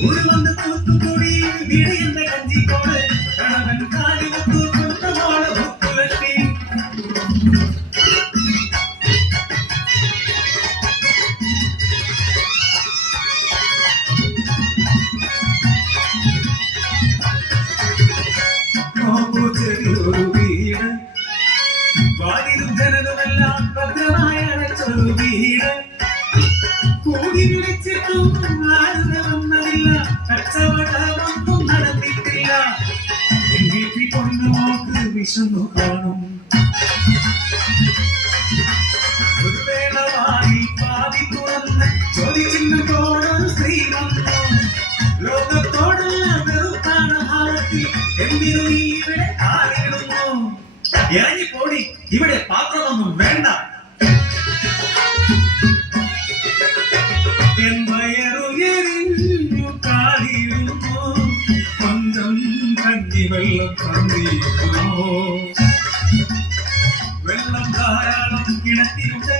ഉരുവന്ന് തൂത്തുകൂടി വീടിന്റെ കഞ്ചിക്കോട് കണവൻ കാലിവത്തു കൊണ്ടവാള് മുക്കുലട്ടി ചെറിയൊരു വീട് വാതിലും ജനലുമെല്ലാം ഭദ്രമായ അടച്ചൊരു വീട് കൂടി വിളിച്ചിട്ടും ആരുടെ വന്നതില്ല കച്ചവടമൊന്നും നടന്നിട്ടില്ല വീട്ടിൽ കൊണ്ടുപോക്ക് വിശന്നു കാണും ഒരു വേള വാങ്ങി പാതി തുറന്ന് ചോദിച്ചിരുന്നോടൊരു സ്ത്രീ വന്നു ലോകത്തോടുള്ള വെറുപ്പാണ് ഭാവത്തിൽ എന്തിനു നീ ഇവിടെ ആരിടുന്നു ഇറങ്ങി പോടി ഇവിടെ പാത്രമൊന്നും വേണ്ട എരിഞ്ഞു കാലിരുന്നു സ്വന്തം കഞ്ഞിവെള്ളം തന്നിരുന്നു വെള്ളം ധാരാളം കിണറ്റിലുണ്ട്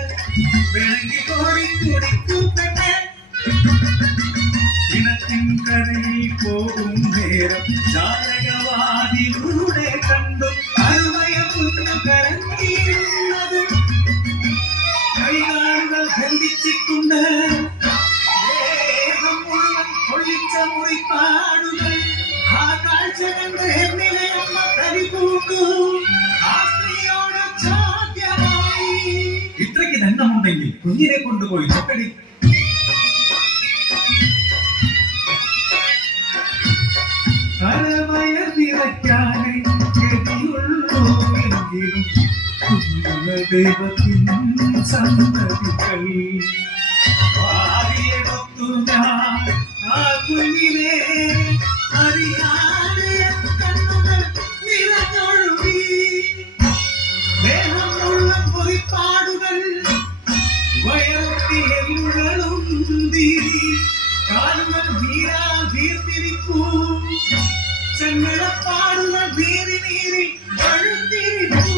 വേണമെങ്കിൽ കോരി കുടിക്കൂട്ടെ കിണറ്റിൻ കരയിൽ പോകും നേരം ജാലകവാതിലൂടെ കണ്ടു അരുമയ കുഞ്ഞു കരഞ്ഞിരുന്നത് കൈകാലുകൾ ബന്ധിച്ചിട്ടുണ്ട് മുറിപ്പാടുകൾ ആ കാഴ്ച കണ്ട് എന്നിലെ അമ്മ കരികൂട്ടു ആ സ്ത്രീയോട് ചോദ്യമായി ഇത്രയ്ക്ക് ദണ്ഡമുണ്ടെങ്കിൽ കുഞ്ഞിനെ കൊണ്ടുപോയി ചൊക്കടി അരവയർ നിറയ്ക്കാനേ ഗതിയുള്ളൂ എങ്കിലും ദൈവത്തിൻ സന്തതികൾ ഭാവിയെടുത്തു ഞാൻ ആ കുഞ്ഞിനെ അറിയാതെ കണ്ണുകൾ നിറഞ്ഞൊഴുകി ദേഹമുള്ള പൊറിപ്പാടുകൾ വയറൊട്ടി എല്ലുകളുന്തി കാലുകൾ വീർത്തിരിപ്പൂ ചെങ്ങടപ്പാടുകൾ വീറി നീറി വഴുത്തിരിപ്പൂ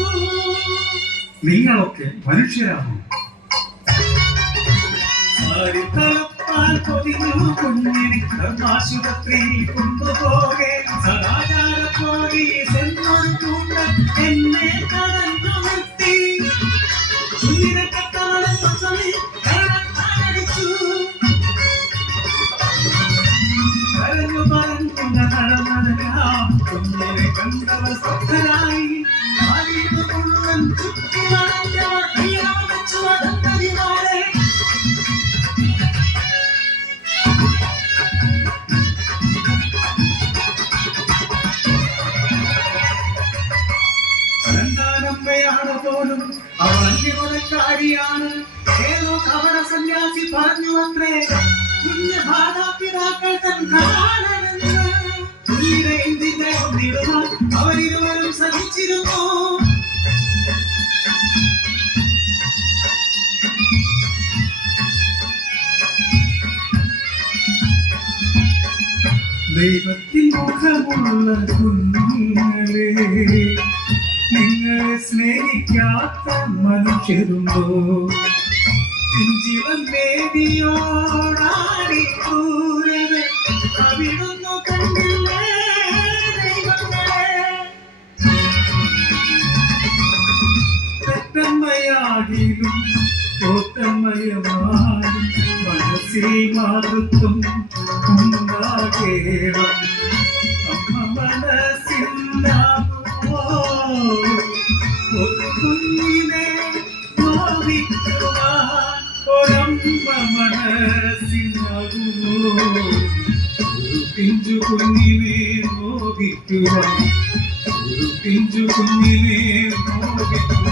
നിങ്ങളൊക്കെ മനുഷ്യരാണോ കുഞ്ഞിനെ ആശുപത്രിയിൽ കൊണ്ടുപോകെ സദാചാര പോലീസ് എന്നോട് എന്നെ കടന്നു നിർത്തി കുഞ്ഞിനെ കട്ടവളെന്ന് ചൊല്ലി കരടിച്ചു കരഞ്ഞു പറഞ്ഞു നടന്നതെല്ലാം കുഞ്ഞിനെ കണ്ടവർ സ്വപ്നരായി മുഴുവൻ ചുറ്റി വളഞ്ഞവർ വെച്ചു വടന്നതിനാലെ ാണ് പോലും അവൾ അന്യമുറക്കാരിയാണ് ഏതോ കപട സന്യാസി പറഞ്ഞു അത്രേ കുഞ്ഞ് മാതാപിതാക്കൾ തൻ കാണാനെന്ന് കുഞ്ഞിനെ എന്തിനെ കൊണ്ടിടുവാൻ അവരിരുവരും ശ്രമിച്ചിരുന്നു ദൈവത്തിൻ മുഖമുള്ള കുഞ്ഞുങ്ങളെ നിങ്ങളെ സ്നേഹിക്കാത്ത മനുഷ്യരുണ്ടോ ഇഞ്ചിവൻ ബേബിയോടാടി ക്രൂരത അവിടുന്നു കണ്ടില്ലേ ദൈവങ്ങളെ പെറ്റമ്മയാകിലും തോട്ടമ്മയമാരും മനസ്സിൽ മാതൃത്വം ഉണ്ടാകേണം അമ്മ മനസ്സില്ലാകുമോ ഒരു കുഞ്ഞിനെ നോവിക്കുവാൻ ഒരമ്മ മനസ്സിലാകുമോ ഒരു പിഞ്ചു കുഞ്ഞിനെ നോവിക്കുവാൻ ഒരു പിഞ്ചു കുഞ്ഞിനെ നോവിക്കുവാൻ